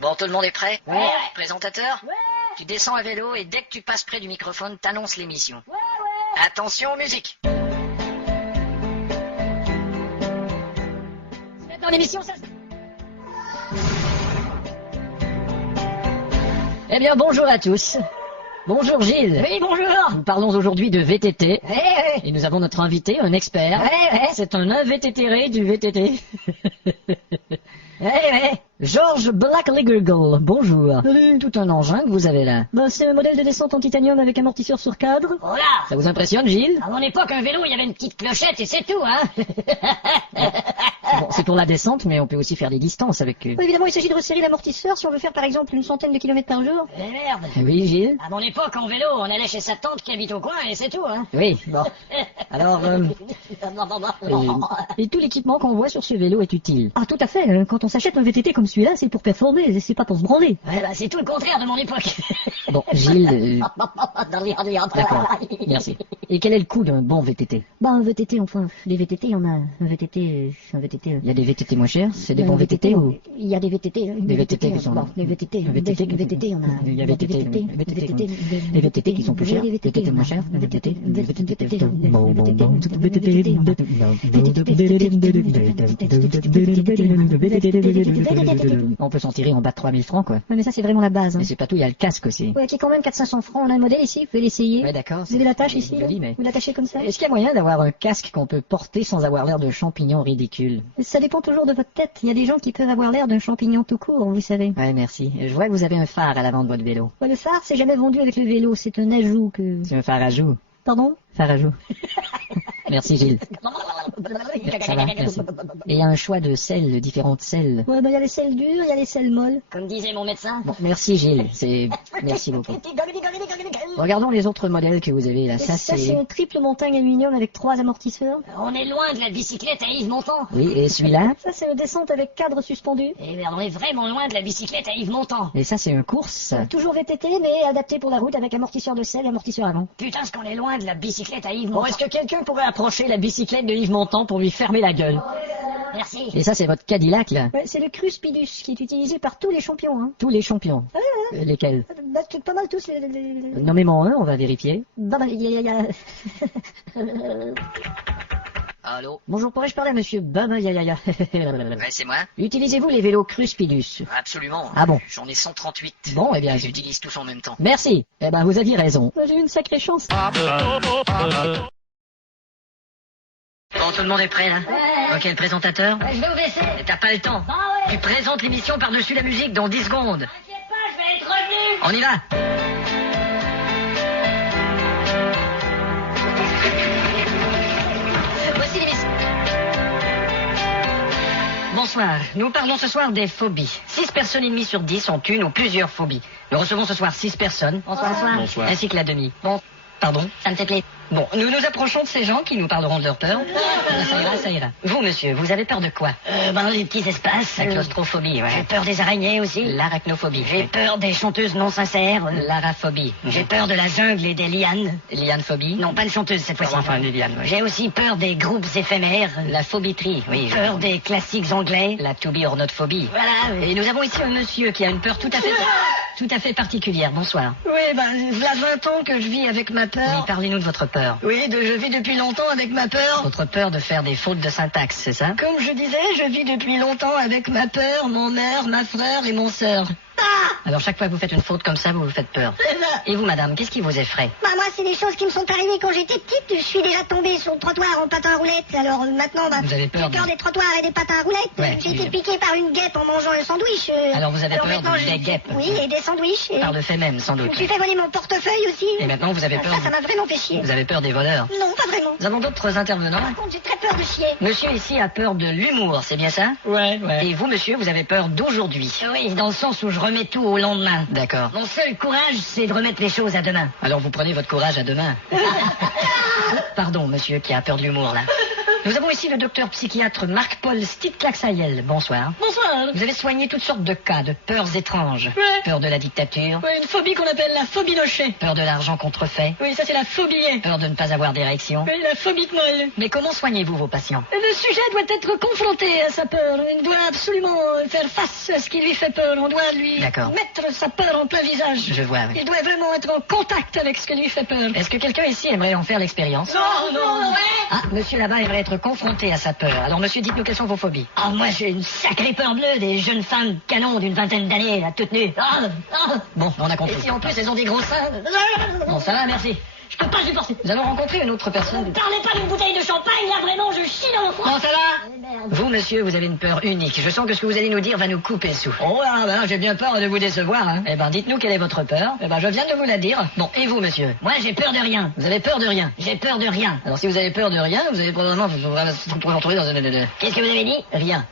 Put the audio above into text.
Bon, tout le monde est prêt? Ouais. Présentateur? Ouais. Tu descends à vélo et dès que tu passes près du microphone, t'annonces l'émission. Ouais. Attention, musique! Dans l'émission, ça... Eh bien, bonjour à tous. Bonjour Gilles. Oui, bonjour. Nous parlons aujourd'hui de VTT. Ouais. Et nous avons notre invité, un expert. Ouais. C'est un VTTré du VTT. Ouais. Georges Blacklegal, bonjour. Salut. Tout un engin que vous avez là. Ben, c'est un modèle de descente en titanium avec amortisseur sur cadre. Oh là! Ça vous impressionne, Gilles? À mon époque, un vélo, il y avait une petite clochette et c'est tout, hein. Bon, c'est pour la descente, mais on peut aussi faire des distances avec... Évidemment, il s'agit de resserrer l'amortisseur si on veut faire, par exemple, une centaine de kilomètres par jour. Eh merde. Oui, Gilles? À mon époque, en vélo, on allait chez sa tante qui habite au coin et c'est tout, hein. Oui, bon. Alors, et tout l'équipement qu'on voit sur ce vélo est utile. Ah, tout à fait. Quand on s'achète un VTT comme celui-là, c'est pour performer, c'est pas pour se branler. Ouais, bah, c'est tout le contraire de mon époque. Bon, Gilles... D'accord, merci. Et quel est le coût d'un bon VTT? Bah, un VTT, enfin, les VTT, on a un VTT... Il y a des VTT moins chers, c'est des bons VTT ou... Il y a des VTT... Des VTT qui sont... Bon, les VTT, on a... Il y a des VTT qui sont plus chers, VTT moins chers, VTT... On peut s'en tirer en bas de 3000 francs, quoi. Ouais, mais ça, c'est vraiment la base, hein. Mais c'est pas tout, il y a le casque aussi. Ouais, qui est quand même 400-500 francs. On a un modèle ici, vous pouvez l'essayer. Ouais, d'accord. Vous avez l'attache ici, là? Joli, mais... Vous l'attachez comme ça? Est-ce qu'il y a moyen d'avoir un casque qu'on peut porter sans avoir l'air de champignon ridicule? Ça dépend toujours de votre tête. Il y a des gens qui peuvent avoir l'air d'un champignon tout court, vous savez. Ouais, merci. Je vois que vous avez un phare à l'avant de votre vélo. Ouais, le phare, c'est jamais vendu avec le vélo. C'est un ajout que... C'est un phare à joue. Pardon? Phare à joue. Merci Gilles. Ça va, merci. Et il y a un choix de selles, de différentes selles. Ouais, ben il y a les selles dures, il y a les selles molles. Comme disait mon médecin. Bon, merci Gilles, merci beaucoup. Regardons les autres modèles que vous avez là. Ça, c'est un triple montagne aluminium avec 3 amortisseurs. On est loin de la bicyclette à Yves Montand. Oui, et celui-là? Ça, c'est une descente avec cadre suspendu. Eh bien, on est vraiment loin de la bicyclette à Yves Montand. Et ça, c'est un course? Toujours VTT, mais adapté pour la route avec amortisseur de selle et amortisseur avant. Putain, ce qu'on est loin de la bicyclette à Yves Bon, Montand. est-ce que quelqu'un pourrait approcher la bicyclette de Yves Montand pour lui fermer la gueule? Merci. Et ça, c'est votre Cadillac, là? Ouais, c'est le Cruspidus qui est utilisé par tous les champions, hein. Tous les champions. Lesquels? Bah, pas mal tous les... Nommez-moi un, on va vérifier. Bah, il y a... Allô? Bonjour, pourrais-je parler à monsieur Baba Yaya? Ouais, c'est moi. Utilisez-vous les vélos Cruspidus? Absolument. Ah bon? J'en ai 138. Bon, eh bien... Je les utilise tous en même temps. Merci. Eh ben, vous aviez raison. J'ai eu une sacrée chance. Bon, tout le monde est prêt, là? Ouais. Ok, le présentateur? Je vais au WC. Mais t'as pas le temps. Ah ouais. Tu présentes l'émission par-dessus la musique dans 10 secondes. T'inquiète pas, je vais être revenu. On y va. Voici l'émission. Bonsoir, nous parlons ce soir des phobies. 6 personnes et demie sur 10 ont une ou plusieurs phobies. Nous recevons ce soir 6 personnes. Bonsoir. Ainsi que la demi. Bon, pardon. Ça me fait plaisir. Bon, nous nous approchons de ces gens qui nous parleront de leur peur. Ça ira, ça ira. Vous, monsieur, vous avez peur de quoi? Dans les petits espaces. La claustrophobie, ouais. J'ai peur des araignées aussi. L'arachnophobie. J'ai peur des chanteuses non sincères. L'araphobie. J'ai peur de la jungle et des lianes. Lianephobie. Non, pas une chanteuse cette fois-ci. Enfin, des lianes, ouais. J'ai aussi peur des groupes éphémères. La phobitrie, oui. Peur des classiques anglais. La to be or not phobie. Voilà. Et nous avons ici un monsieur qui a une peur tout à fait particulière. Bonsoir. Oui, il y a 20 ans que je vis avec ma Oui, peur. parlez-nous de votre peur. Oui, je vis depuis longtemps avec ma peur. Votre peur de faire des fautes de syntaxe, c'est ça? Comme je disais, je vis depuis longtemps avec ma peur, mon mère, ma frère et mon sœur. Alors chaque fois que vous faites une faute comme ça, vous vous faites peur. Et vous, madame, qu'est-ce qui vous effraie? Bah moi c'est des choses qui me sont arrivées quand j'étais petite. Je suis déjà tombée sur le trottoir en patin à roulettes. Alors maintenant Vous avez peur j'ai peur des trottoirs et des patins à roulettes. Ouais, J'ai oui. été piquée par une guêpe en mangeant un sandwich. Alors vous avez peur maintenant, des guêpes? Oui, et des sandwichs. Et Par le fait même, sans je me doute. suis fait voler mon portefeuille aussi. Et maintenant, vous avez peur... Ça m'a vraiment fait chier. Vous avez peur des voleurs? Non, pas vraiment. Nous avons d'autres intervenants. Par contre, j'ai très peur de chier. Monsieur ici a peur de l'humour, c'est bien ça? Ouais. Et vous, monsieur, vous avez peur d'aujourd'hui? Oui, dans le sens où je remets tout au lendemain. D'accord. Mon seul courage, c'est de remettre les choses à demain. Alors vous prenez votre courage à demain. Pardon, monsieur qui a peur de l'humour, là. Nous avons ici le docteur psychiatre Marc-Paul Stitklaxayel. Bonsoir. Bonsoir. Vous avez soigné toutes sortes de cas, de peurs étranges. Ouais. Peur de la dictature, Oui, une phobie qu'on appelle la phobie nochée. peur de l'argent contrefait, Oui, ça c'est la phobie. peur de ne pas avoir d'érection. Oui, la phobie de molle. Mais comment soignez-vous vos patients? Le sujet doit être confronté à sa peur. Il doit absolument faire face à ce qui lui fait peur. On doit lui D'accord. mettre sa peur en plein visage. Je vois, oui. Il doit vraiment être en contact avec ce qui lui fait peur. Est-ce que quelqu'un ici aimerait en faire l'expérience? Non. Ah, monsieur là-bas aimerait être confronté à sa peur. Alors monsieur, dites-nous quelles sont vos phobies. Ah, moi j'ai une sacrée peur bleue des jeunes femmes canons d'une vingtaine d'années, là, toutes nues. Bon, on a Et compris. si en plus elles ont des gros seins. Bon, ça va, merci. Je peux pas supporter. Nous allons rencontrer une autre personne. Ne parlez pas d'une bouteille de champagne, là vraiment je chie dans le froid. Bon, ça va? Merde. Vous, monsieur, vous avez une peur unique. Je sens que ce que vous allez nous dire va nous couper le souffle. Oh là, ben, j'ai bien peur de vous décevoir, hein. Eh ben, dites-nous quelle est votre peur. Eh ben, je viens de vous la dire. Bon, et vous, monsieur? Moi, j'ai peur de rien. Vous avez peur de rien. J'ai peur de rien. Alors, si vous avez peur de rien, vous allez probablement vous retrouver dans un... Qu'est-ce que vous avez dit? Rien.